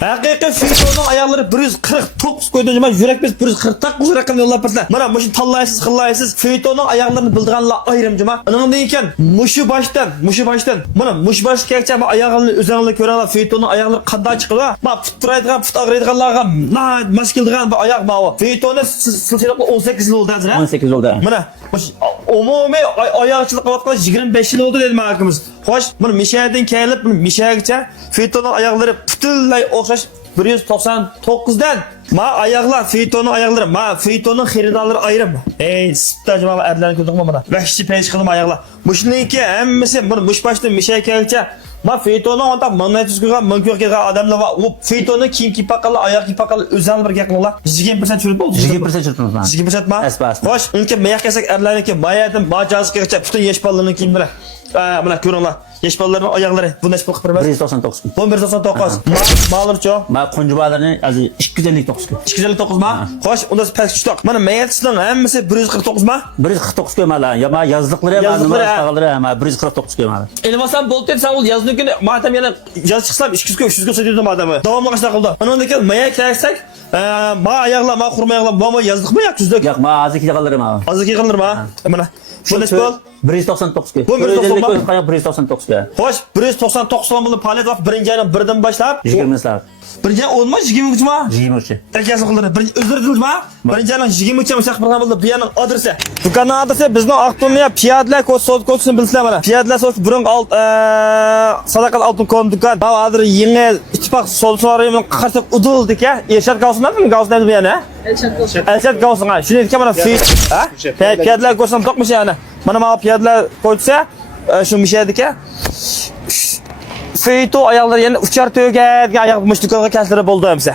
Haqiqiy Feytonning oyoqlari 149 qo'ydi. Nima yurak biz 149 raqam yo'llab berdilar. Mana mushu tanlaysiz, qillaysiz. Feytonning oyoqlarini bildiganlar ayrim juma. Undan ekan mushu boshdan. Mana mush boshgacha oyoqlarini o'zingizlar ko'ringlar. Feytonning oyoqlari qanday chiqdi? Ma futraydigan, fut og'riydiganlarga mas keldigan bu oyoq ma. Feytonda silsilada 18 yil bo'ldi hozir. 18 bo'ldi. Mana umumiy oyoqchilik qilayotgan 25 yil bo'ldi dedi markamiz. Xo'sh, buni mishadan kelib, buni mishagicha Feytonning oyoqlari butunlay o'xshash 199 dan. Ma oyoqlar Feytonning oyoqlari, ma Feytonning xaridorlari ayrim. Ey, siptajma adlarni ko'rdingmi mana? Vahshiy pesh qildim oyoqlar. Mushniki hammasi buni mushbashdan mishagicha ma Feytonning onda magnetik qo'ygan, mumkin kelgan odamlar va u Feytonning kiyim paqalar, oyoq paqalar o'zal bir gap qilinglar. 20% churib bo'ldi. 20% churibmiz mana. 20% ma? Xo'sh, unga mayaq kelsak erlarniki mayadan bajazgacha butun yosh bolalarning kiyimlari. Mana ko'ringlar. Yosh bolalarning oyoqlari bu necha pul qilib 199 kun. 199. Ma'lumcha. Ma qunjubalarni hozir 259 kun. 259 ma? Xo'sh, unda past tushdoq. Mana mayatchining hammasi 149 ma? 149 kun mana. Ya ma yazliqlari ham, nima ma 149 kun mana. Elmasam bo'ldi sen ul yaznikini matam yana yaz chiqsam 200 kun 300 kun so'ydim odamni. Davomli qashda qildi. Undan keyin mayak kelsak, ma oyoqlar, ma xurma oyoqlar, ma yazliqmi yo'q tuzduk. Yo'q, ma hozir kelganlarim ma. Hozir kelganlarmi? Mana. Bu necha pul? 199 kun. Bu 199 qo'yib 199 kun. Xo'sh, 199 so'm bo'lib faoliyat vaqt birinchi aydan birdan boshlab 20 saat. Birinchi olma 23 ma? 23. Takasi qildi. Birinchi o'zdirdingizmi? Birinchi aydan 23 ma shaq qilgan bo'ldi. Bu yerning adresi. Do'konning adresi bizning Aqto'niya Piyadlar ko'rsatuvchisini bilsizlar mana. Piyadlar so'z burun sadaqat oltin kon do'kon. Bu hozir yangi ittifoq so'zlarining qarshi udildika. Ershad Gavsonlarmi? Gavsonlar bu yana? Elshad Gavson. Shuni aytgan mana ha? Piyadlar ko'rsam to'qmish yana. Mana ma piyadlar qo'ysa shu mishadika. Feyto oyoqlari yana uchar to'ga oyoq mushtiqqa kasri bo'ldi hamsa.